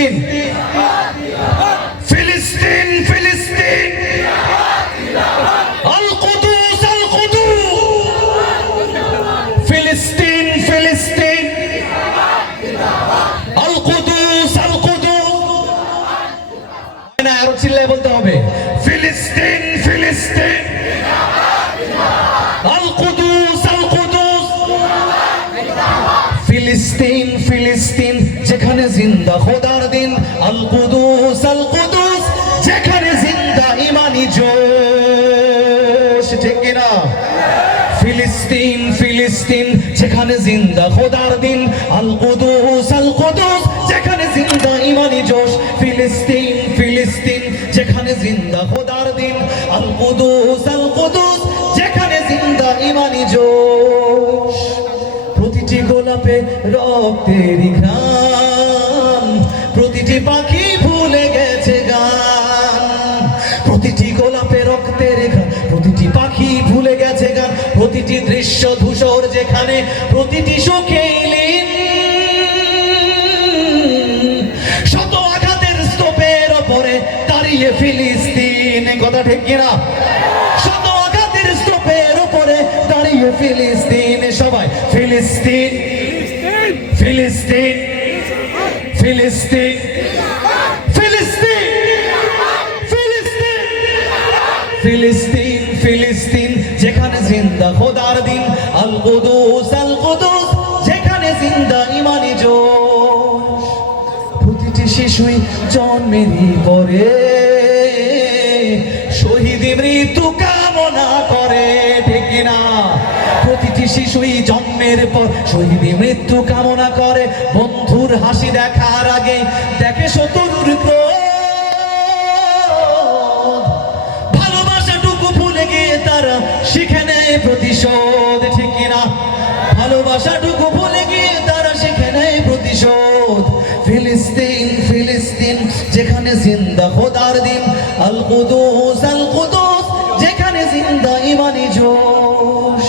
ফিলিস্তিন, ফিলিস্তিন, ফিলিস্তিন, আল কুদুস, আল কুদুস, ফিলিস্তিন, ফিলিস্তিন, আল কুদুস, আল কুদুস। না, আরো চিল্লায় বলতে হবে, ফিলিস্তিন, ফিলিস্তিন, আল কুদুস, আল কুদুস, ফিলিস্তিন, ফিলিস্তিন, যেখানে জিন্দা খোদার দিন, আল কুদুস, আল কুদুস, যেখানে জিন্দা ইমানি জোশ, ঠিক কিনা? ফিলিস্তিন, ফিলিস্তিন, যেখানে জিন্দা খোদার দিন, আল কুদুস, আল কুদুস, যেখানে জিন্দা ইমানি জোশ। ফিলিস্তিন, ফিলিস্তিন, যেখানে জিন্দা খোদার দিন, আল কুদুস, আল কুদুস, যেখানে জিন্দা ইমানি জোশ। প্রতিটি গোলাপে রক্তের ঘ্রাণ, প্রতিটি পাখি ভুলে গেছে গান। প্রতিটি গোলাপে রক্তের ঘ্রাণ, প্রতিটি পাখি ভুলে গেছে গান। প্রতিটি দৃশ্য ধূসর যেখানে, প্রতিটি সুখে লীন। শত আঘাতের স্তূপের ওপরে দাঁড়িয়ে ফিলিস্তিন, কথা ঠিক কিনা? শত আঘাতের স্তূপের ওপরে দাঁড়িয়ে ফিলিস্তিন। সবাই ফিলিস্তিন, ফিলিস্তিন, ফিলিস্তিন, ফিলিস্তিন, ফিলিস্তিন, ফিলিস্তিন, ফিলিস্তিন, যেখানে জিন্দা খোদার দিন, আল কুদুস, আল কুদুস, যেখানে জিন্দা ইমানি জোশ। প্রতিটি শিশুই জন্মেরই পরে শহীদি মৃত্যু কামনা করে, ঠিক কিনা? প্রতিটি শিশুই জন্মের পর শহীদি মৃত্যু কামনা করে। বন্ধুর হাসি দেখার আগে দেখে শত্রুর ক্রোধ। ভালোবাসাটুকু ভুলে গিয়ে তারা শিখে নেয় প্রতিশোধ, ঠিক কিনা? ভালোবাসাটুকু ভুলে গিয়ে তারা শিখে নেয় প্রতিশোধ। ফিলিস্তিন, ফিলিস্তিন, যেখানে জিন্দা খোদার দিন, আল কুদুস, আল কুদুস, যেখানে জিন্দা ইমানি জোশ।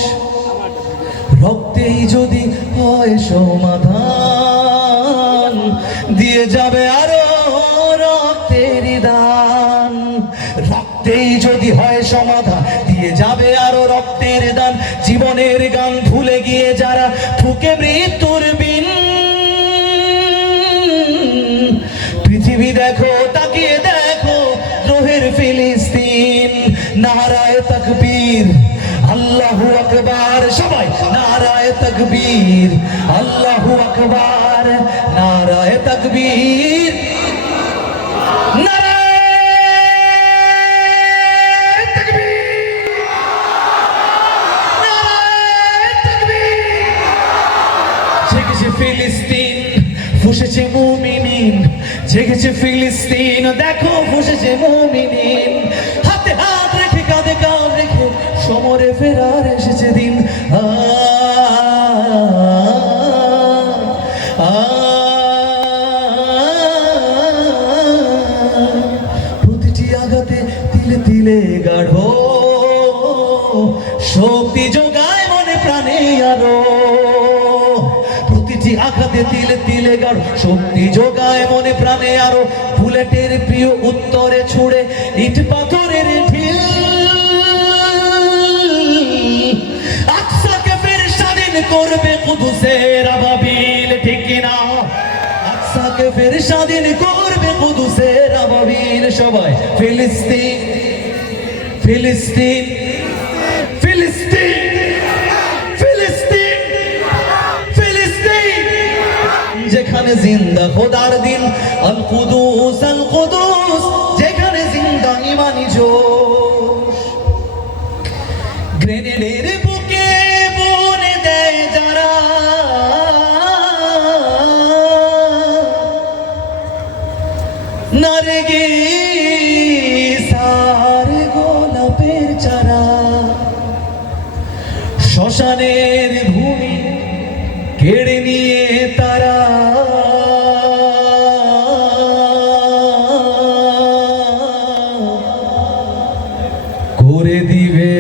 রক্তেই যদি হয় সমাধান, দিয়ে যাবে আরো রক্তের দান। রক্তেই যদি হয় সমাধান, দিয়ে যাবে আরো রক্তের দান। জীবনের গান ভুলে গিয়ে যারা ঠুকে মৃত্যুর বিন, পৃথিবী দেখো, তাকিয়ে দেখো দ্রোহের ফিলিস্তিন। নারায়ে তাকবীর, আল্লাহু আকবার, সবাই নারায়ে তাকবীর, আল্লাহু আকবার, নারায়ে তাকবীর, নারায়ে তাকবীর, নারায়ে তাকবীর। জেগেছে ফিলিস্তিন, ফুঁসেছে মুমিনিন, জেগেছে ফিলিস্তিন, দেখো ফুঁসেছে মুমিনিন। হাতে হাত রেখে, কাঁধে কাঁধ রেখে সমরে ফেরার এসেছে দিন। প্রতিটি আঘাতে তিলে তিলে গাঢ় শক্তি যোগায় মনে প্রাণে আরো। প্রতিটি আঘাতে তিলে তিলে গাঢ় শক্তি যোগায় মনে প্রাণে আরো। বুলেটের প্রিয় উত্তরে ছুড়ে ইট পাথরের ঢিল, আকসাকে ফের স্বাধীন করবে কুদুসের আবাবিল, ঠিক কিনা? আকসাকে ফের স্বাধীন করবে কুদুসের আবাবিল। সবাই ফিলিস্তিন, ফিলিস্তিন, ফিলিস্তিন, ফিলিস্তিন, ফিলিস্তিন, যেখানে জিন্দা খোদার দিন, আল কুদুস, আল কুদুস, যেখানে জিন্দা ইমানি জোশ। গ্রেনেডের বুকে বনে দেয় যারা, নারগিস আর গোলাপের চারা, শ্মশানের ভূমি কেড়ে নিয়ে তারা করে দিবে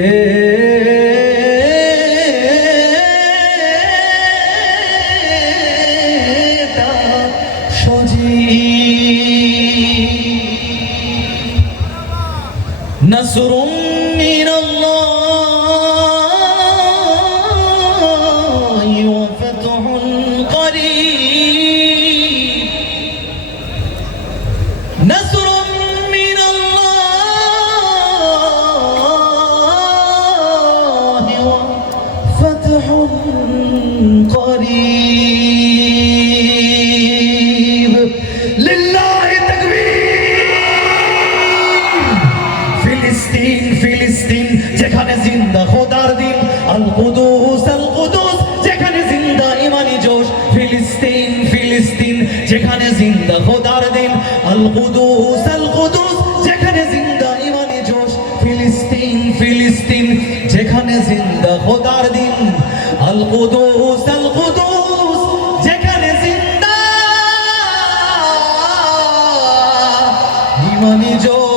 সজীব। نصر من الله وفتح قريب نصر من الله وفتح قريب لله تكبير ফিলিস্তিন ফিলিস্তিন যেখানে জিন্দা খোদার দিন আল কুদুস যেখানে জিন্দা ইমানি জোশ ফিলিস্তিন ফিলিস্তিন যেখানে জিন্দা খোদার দিন আল কুদুস যেখানে জিন্দা ইমানি জোশ ফিলিস্তিন ফিলিস্তিন যেখানে জিন্দা খোদার দিন আল কুদুস যেখানে জিন্দা ইমানি জোশ